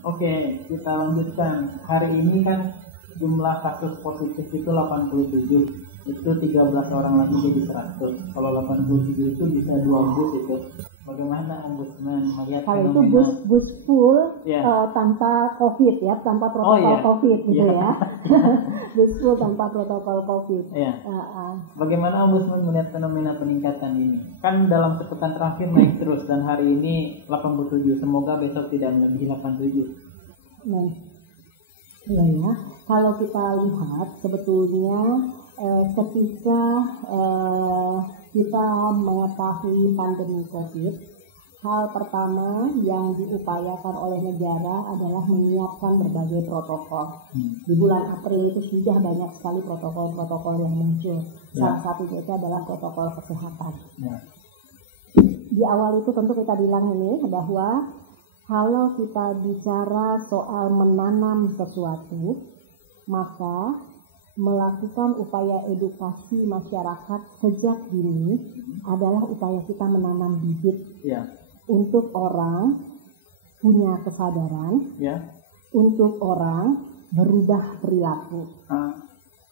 Oke, kita lanjutkan. Hari ini kan jumlah kasus positif itu 87. Itu 13 orang lagi jadi 100. Kalau 87 itu bisa 2 bus itu. Bagaimana Ombudsman melihat kalau itu fenomena? bus full Yeah. Tanpa COVID ya, tanpa protokol COVID gitu ya. Bus full tanpa protokol COVID. Bagaimana Ombudsman melihat fenomena peningkatan ini? Kan dalam sepekan terakhir naik terus dan hari ini 87. Semoga besok tidak melebihi 87. Nah, ya. Kalau kita lihat sebetulnya ketika kita mengetahui pandemi COVID, hal pertama yang diupayakan oleh negara adalah menyiapkan berbagai protokol. Di bulan April itu sudah banyak sekali protokol-protokol yang muncul. Salah satunya itu adalah protokol kesehatan. Di awal itu tentu kita bilang ini bahwa kalau kita bicara soal menanam sesuatu, maka melakukan upaya edukasi masyarakat sejak dini adalah upaya kita menanam bibit untuk orang punya kesadaran, untuk orang berubah perilaku.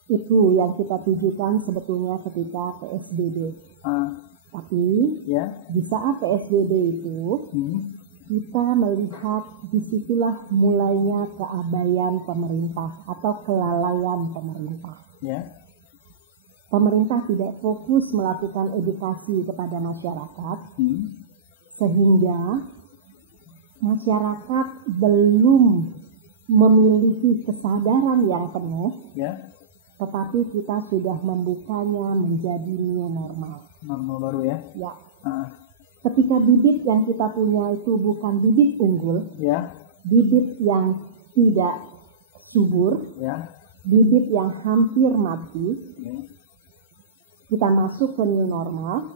Itu yang kita tujukan sebetulnya ketika PSBB. Tapi di saat PSBB itu kita melihat disitulah mulainya keabaian pemerintah atau kelalaian pemerintah. Pemerintah tidak fokus melakukan edukasi kepada masyarakat, sehingga masyarakat belum memiliki kesadaran yang penuh, tetapi kita sudah membukanya menjadi new normal. Normal baru ya? Ketika bibit yang kita punya itu bukan bibit unggul, bibit yang tidak subur, bibit yang hampir mati, kita masuk ke new normal,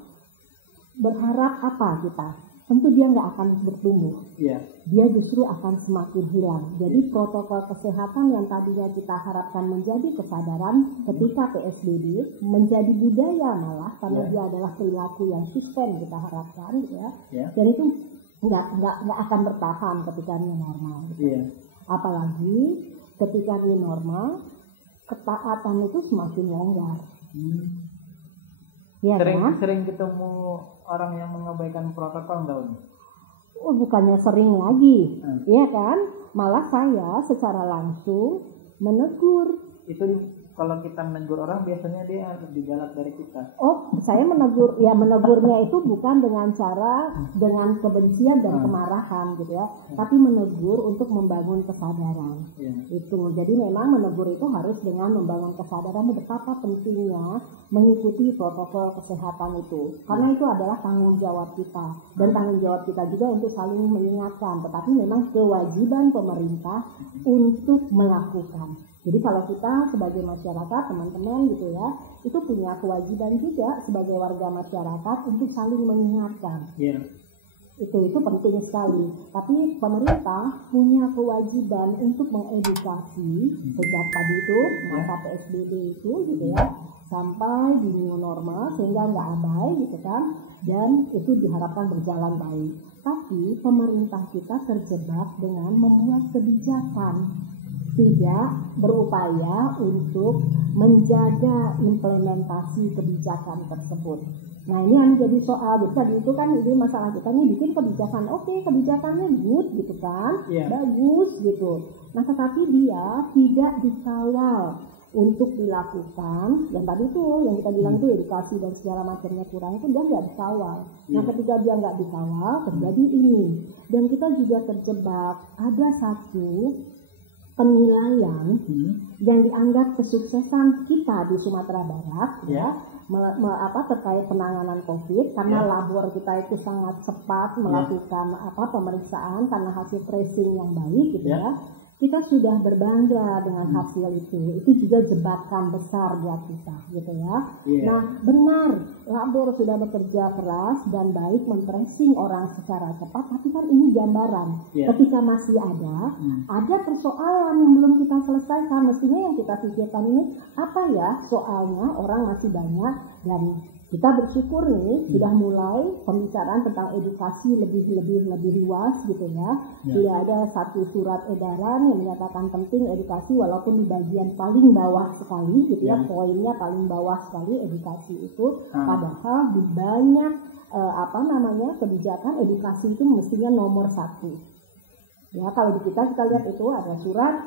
berharap apa kita? Tentu dia nggak akan bertumbuh, dia justru akan semakin hilang. Jadi protokol kesehatan yang tadinya kita harapkan menjadi kesadaran ketika PSBB menjadi budaya malah karena dia adalah perilaku yang sustain kita harapkan, dan itu nggak akan bertahan ketika new normal. Apalagi ketika new normal ketaatan itu semakin longgar. Sering ketemu orang yang mengabaikan protokol enggak? Bukannya sering lagi, ya kan? Malah saya secara langsung menegur. Itu kalau kita menegur orang biasanya dia lebih galak dari kita. Saya menegur, menegurnya itu bukan dengan cara dengan kebencian dan kemarahan gitu ya, tapi menegur untuk membangun kesadaran. Itu. Jadi memang menegur itu harus dengan membangun kesadaran betapa pentingnya mengikuti protokol kesehatan itu. Karena itu adalah tanggung jawab kita dan tanggung jawab kita juga untuk saling mengingatkan, tetapi memang kewajiban pemerintah untuk melakukan. Jadi kalau kita sebagai masyarakat, teman-teman gitu ya, itu punya kewajiban juga sebagai warga masyarakat untuk saling mengingatkan. Itu penting sekali. Tapi pemerintah punya kewajiban untuk mengedukasi sejak tadi itu masa PSBB itu gitu ya, sampai di new normal sehingga nggak abai gitu kan, dan itu diharapkan berjalan baik. Tapi pemerintah kita terjebak dengan membuat kebijakan, tidak berupaya untuk menjaga implementasi kebijakan tersebut. Nah ini yang menjadi soal. Jadi itu kan ini masalah kita nih bikin kebijakan, kebijakannya good gitu kan, bagus gitu. Nah tetapi dia tidak dikawal untuk dilakukan, dan tadi tuh yang kita bilang tuh edukasi dan segala macamnya kurang, itu dia nggak dikawal. Nah ketika dia nggak dikawal terjadi ini, dan kita juga terjebak. Ada satu penilaian yang dianggap kesuksesan kita di Sumatera Barat terkait penanganan COVID, karena labor kita itu sangat cepat melakukan pemeriksaan karena hasil tracing yang baik gitu ya. Kita sudah berbangga dengan hasil itu. Itu juga jebakan besar buat kita gitu ya. Nah benar, labor sudah bekerja keras dan baik men-tracing orang secara cepat, tapi kan ini gambaran. Ketika masih ada persoalan yang belum kita selesaikan. Mestinya yang kita pikirkan ini apa ya soalnya orang masih banyak Dan kita bersyukur nih sudah mulai pembicaraan tentang edukasi lebih luas gitu ya. Sudah ada satu surat edaran yang menyatakan penting edukasi walaupun di bagian paling bawah sekali gitu ya, poinnya paling bawah sekali edukasi itu. Padahal di banyak kebijakan edukasi itu mestinya nomor 1. Ya kalau di kita lihat itu ada surat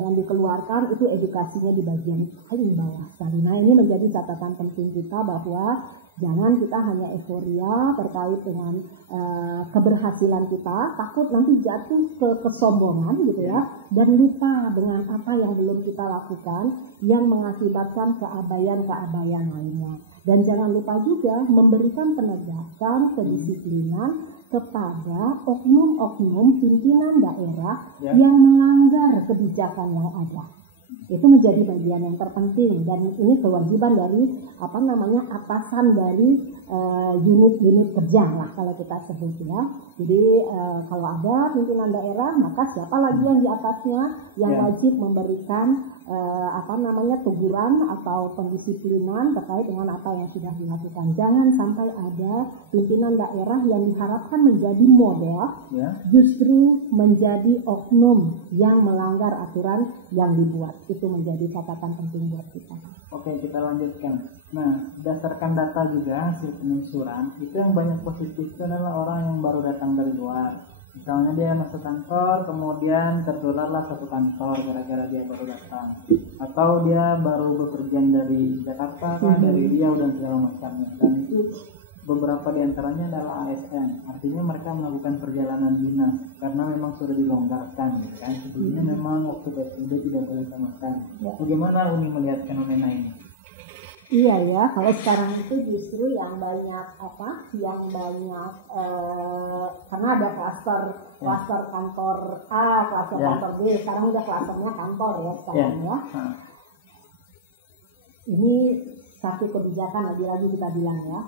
yang dikeluarkan itu edukasinya di bagian paling bawah sekali. Nah ini menjadi catatan penting kita bahwa jangan kita hanya euforia terkait dengan keberhasilan kita, takut nanti jatuh ke kesombongan gitu ya, dan lupa dengan apa yang belum kita lakukan yang mengakibatkan keabaian lainnya. Dan jangan lupa juga memberikan penegasan kedisiplinan kepada oknum-oknum pimpinan daerah yang melanggar kebijakan yang ada. Itu menjadi bagian yang terpenting dan ini kewajiban dari atasan dari unit-unit kerja lah kalau kita sebut ya. Jadi kalau ada pimpinan daerah maka siapa lagi yang di atasnya yang wajib memberikan teguran atau pendisiplinan terkait dengan apa yang sudah dilakukan. Jangan sampai ada pimpinan daerah yang diharapkan menjadi model justru menjadi oknum yang melanggar aturan yang dibuat. Itu menjadi catatan penting buat kita. Oke, kita lanjutkan. Nah, berdasarkan data juga hasil penelusuran, itu yang banyak positif itu adalah orang yang baru datang dari luar. Misalnya dia masuk kantor, kemudian tertularlah satu kantor gara-gara dia baru datang. Atau dia baru bepergian dari Jakarta, dari Riau dan segala macamnya. Dan itu beberapa diantaranya adalah ASN, artinya mereka melakukan perjalanan dinas karena memang sudah dilonggarkan, kan? Sebelumnya memang waktu PSBB tidak boleh sama sekali. Bagaimana Uni melihat fenomena ini? Iya ya, kalau sekarang itu justru yang banyak karena ada klaster kantor A, klaster kantor B, sekarang udah klasternya kantor ya sekarang ya. Ini satu kebijakan lagi-lagi kita bilang ya,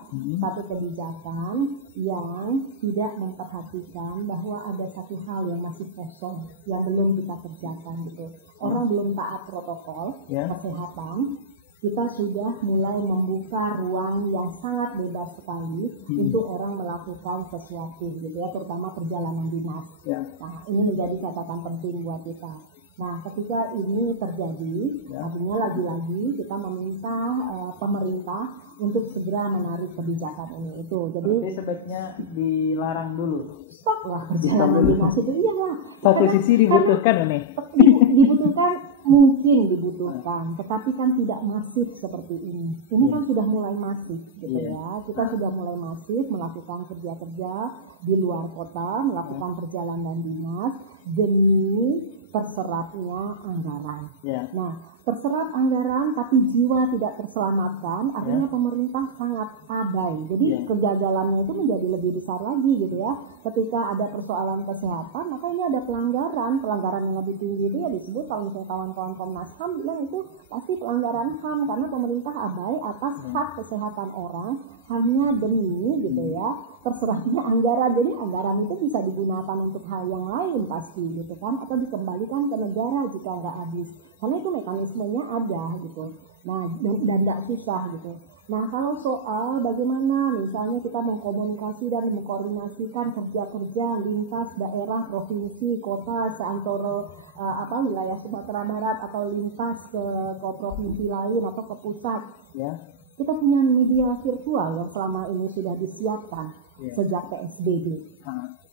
satu kebijakan yang tidak memperhatikan bahwa ada satu hal yang masih kosong yang belum kita kerjakan gitu. Orang belum taat protokol kesehatan. Kita sudah mulai membuka ruang yang sangat bebas sekali untuk orang melakukan sesuatu gitu ya, terutama perjalanan dinas. Nah, ini menjadi catatan penting buat kita. Nah, ketika ini terjadi, artinya lagi-lagi kita meminta pemerintah untuk segera menarik kebijakan ini itu. Jadi sebaiknya dilarang dulu. Stoplah perjalanan dinas itu. Iyalah. Satu sisi dibutuhkan ini. Mungkin dibutuhkan, tetapi kan tidak masif seperti ini. Ini kan sudah mulai masif, gitu ya. Kita sudah mulai masif melakukan kerja-kerja di luar kota, melakukan perjalanan dinas demi terserapnya anggaran. Nah, terserap anggaran tapi jiwa tidak terselamatkan, artinya pemerintah sangat abai. Jadi kegagalannya itu menjadi lebih besar lagi gitu ya. Ketika ada persoalan kesehatan, maka ini ada pelanggaran yang lebih tinggi itu ya disebut kalau misalnya kawan-kawan Komnas HAM bilang itu pasti pelanggaran HAM karena pemerintah abai atas hak kesehatan orang hanya demi gitu ya terserahnya anggaran. Jadi anggaran itu bisa digunakan untuk hal yang lain pasti gitu kan, atau dikembalikan ke negara jika nggak habis. Karena itu mekanismenya ada gitu. Nah, dan nggak susah gitu. Nah, kalau soal bagaimana misalnya kita mengkomunikasi dan mengkoordinasikan kerja-kerja lintas daerah, provinsi, kota, seantero wilayah Sumatera Barat atau lintas ke provinsi lain atau ke pusat, kita punya media virtual yang selama ini sudah disiapkan sejak PSBB.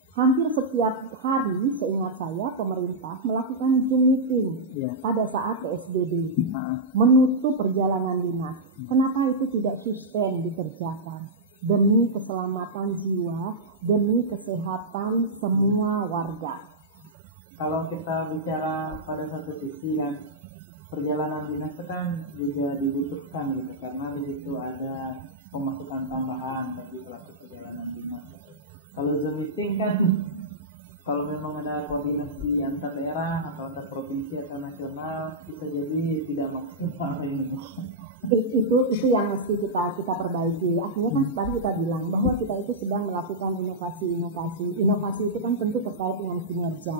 Hampir setiap hari, seingat saya, pemerintah melakukan Zoom meeting pada saat PSBB, menutup perjalanan dinas. Kenapa itu tidak sustain dikerjakan? Demi keselamatan jiwa, demi kesehatan semua warga. Kalau kita bicara pada satu sisi kan, perjalanan dinas itu kan juga dibutuhkan gitu, karena di situ ada pemasukan tambahan bagi pelaku perjalanan dinas. Kalau Zoom meeting kan kalau memang ada koordinasi antar daerah atau antar provinsi atau nasional, bisa jadi tidak maksimal ini. Itu yang mesti kita perbaiki. Akhirnya kan tadi kita bilang bahwa kita itu sedang melakukan inovasi itu kan tentu terkait dengan kinerja.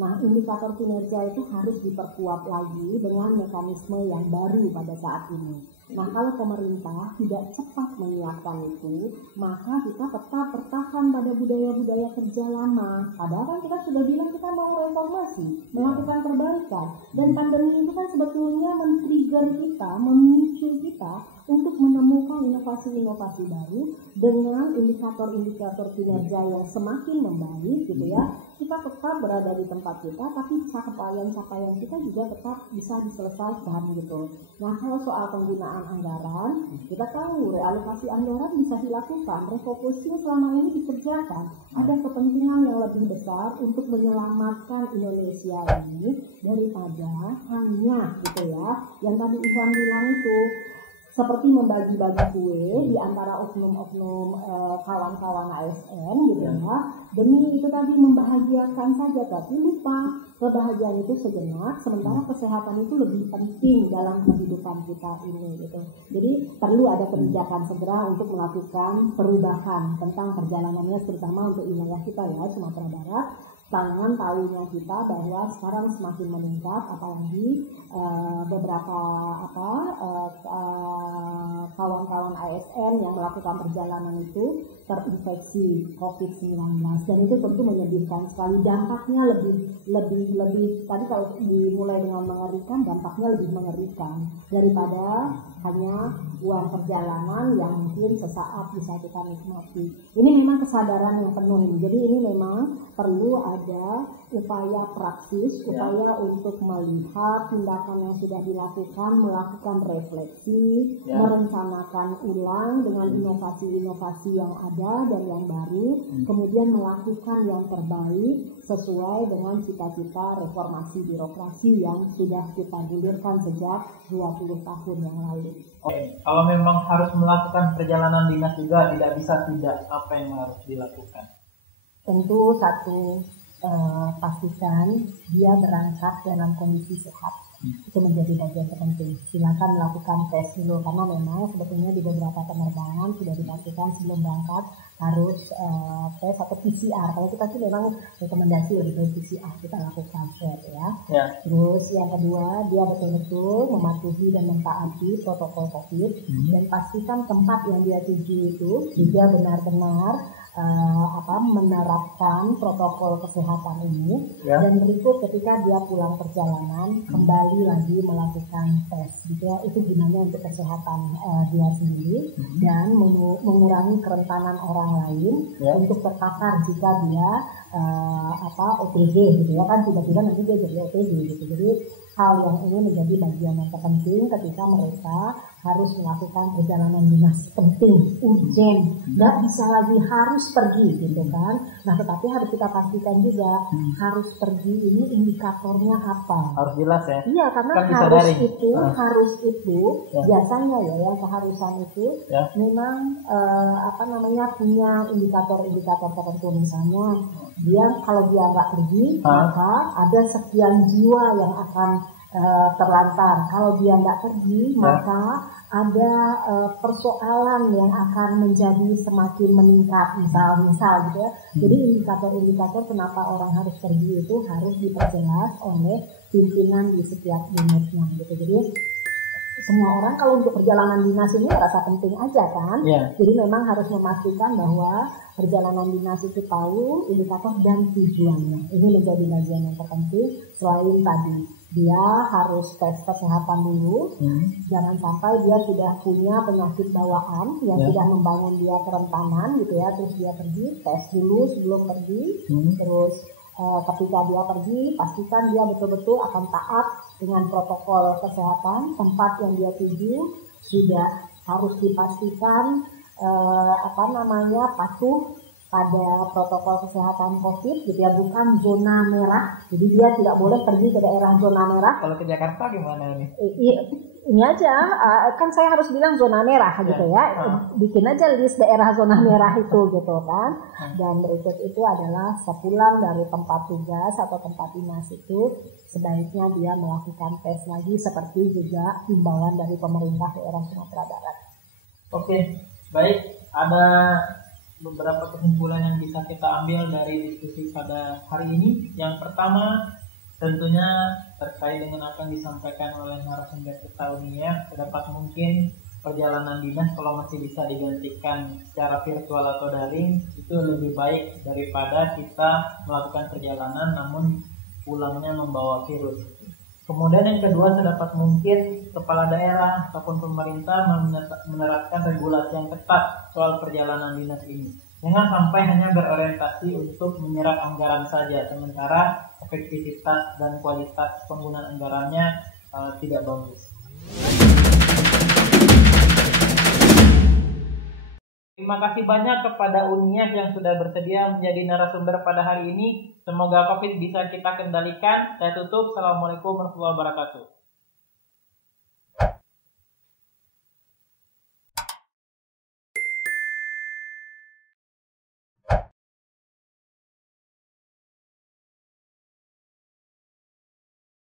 Nah, indikator kinerja itu harus diperkuat lagi dengan mekanisme yang baru pada saat ini. Nah, kalau pemerintah tidak cepat menyiapkan itu, maka kita tetap bertahan pada budaya-budaya kerja lama. Padahal kan kita sudah bilang kita mau reformasi, melakukan perbaikan. Dan pandemi itu kan sebetulnya men-trigger kita, memicu kita untuk menemukan inovasi-inovasi baru dengan indikator-indikator kinerja yang semakin membaik gitu ya. Kita tetap berada di tempat kita, tapi capaian-capaian kita juga tetap bisa diselesaikan gitu. Nah, kalau soal penggunaan anggaran, kita tahu realokasi anggaran bisa dilakukan, refocusing selama ini dikerjakan. Ada kepentingan yang lebih besar untuk menyelamatkan Indonesia ini daripada hanya gitu ya, yang tadi Ivan bilang itu seperti membagi-bagi kue di antara oknum-oknum kawan-kawan ASN gitu ya, demi itu tadi membahagiakan saja, tapi lupa kebahagiaan itu sejenak, sementara kesehatan itu lebih penting dalam kehidupan kita ini gitu. Jadi perlu ada kebijakan segera untuk melakukan perubahan tentang perjalanannya, terutama untuk wilayah kita ya, Sumatera Barat. Tangan tahunya kita bahwa sekarang semakin meningkat, apalagi beberapa kawan-kawan ASN yang melakukan perjalanan itu terinfeksi COVID-19, dan itu tentu menyedihkan sekali. Dampaknya lebih tadi kalau dimulai dengan mengerikan, dampaknya lebih mengerikan daripada hanya uang perjalanan yang mungkin sesaat bisa kita nikmati. Ini memang kesadaran yang penuh ini. Jadi ini memang perlu ada upaya praksis, upaya untuk melihat tindakan yang sudah dilakukan, melakukan refleksi, merencanakan ulang dengan inovasi-inovasi yang ada dan yang baru, kemudian melakukan yang terbaik sesuai dengan cita-cita reformasi birokrasi yang sudah kita gulirkan sejak 20 tahun yang lalu. Oke, kalau memang harus melakukan perjalanan dinas juga tidak bisa tidak, apa yang harus dilakukan? Tentu satu, pastikan dia berangkat dalam kondisi sehat. Itu menjadi bagian terpenting. Silakan melakukan tes dulu, karena memang sebetulnya di beberapa penerbangan sudah dipastikan sebelum berangkat harus tes atau PCR. Kalau kita sih memang rekomendasi lebih baik PCR, kita lakukan swab ya. Terus yang kedua, dia betul-betul mematuhi dan mentaati protokol COVID, dan pastikan tempat yang dia tuju itu juga benar-benar menerapkan protokol kesehatan ini. Dan berikut ketika dia pulang perjalanan kembali lagi melakukan tes gitu ya. Itu gunanya untuk kesehatan dia sendiri dan mengurangi kerentanan orang lain untuk terpapar jika dia OTG gitu ya, kan tiba-tiba nanti dia jadi OTG gitu. Jadi hal yang ini menjadi bagian yang terpenting ketika mereka harus melakukan perjalanan dinas penting, urgent, nggak bisa lagi harus pergi gitu kan. Nah, tetapi harus kita pastikan juga harus pergi ini indikatornya apa. Harus jelas ya. Iya, karena kan harus itu biasanya ya yang keharusan itu memang punya indikator-indikator tertentu. Misalnya kalau dia nggak pergi maka ada sekian jiwa yang akan terlantar. Kalau dia nggak pergi maka ada persoalan yang akan menjadi semakin meningkat, misal gitu ya. Jadi indikator-indikator kenapa orang harus pergi itu harus diperjelas oleh pimpinan di setiap unitnya gitu. Jadi semua orang kalau untuk perjalanan dinas ini rasa penting aja kan. Jadi memang harus memastikan bahwa perjalanan dinas itu tahu indikator dan tujuannya. Ini menjadi bagian yang terpenting. Selain tadi dia harus tes kesehatan dulu, jangan sampai dia sudah punya penyakit bawaan yang sudah membangun dia kerentanan gitu ya, terus dia pergi tes dulu sebelum pergi. Terus ketika dia pergi pastikan dia betul-betul akan taat dengan protokol kesehatan. Tempat yang dia tuju sudah harus dipastikan patuh pada protokol kesehatan COVID gitu ya, bukan zona merah. Jadi dia tidak boleh pergi ke daerah zona merah. Kalau ke Jakarta gimana nih? Ini aja, kan saya harus bilang zona merah gitu ya. Bikin aja list daerah zona merah itu gitu kan. Dan berikut itu adalah sepulang dari tempat tugas atau tempat dinas itu sebaiknya dia melakukan tes lagi seperti juga himbauan dari pemerintah daerah Sumatera Barat. Oke, baik. Ada beberapa kesimpulan yang bisa kita ambil dari diskusi pada hari ini. Yang pertama, tentunya terkait dengan apa yang disampaikan oleh narasumber kita Unia, terdapat mungkin perjalanan dinas kalau masih bisa digantikan secara virtual atau daring, itu lebih baik daripada kita melakukan perjalanan namun pulangnya membawa virus. Kemudian yang kedua, terdapat mungkin kepala daerah ataupun pemerintah menerapkan regulasi yang ketat soal perjalanan dinas ini. Jangan sampai hanya berorientasi untuk menyerap anggaran saja, sementara efektivitas dan kualitas penggunaan anggarannya tidak bagus. Terima kasih banyak kepada Unias yang sudah bersedia menjadi narasumber pada hari ini. Semoga COVID bisa kita kendalikan. Saya tutup. Assalamualaikum warahmatullahi wabarakatuh.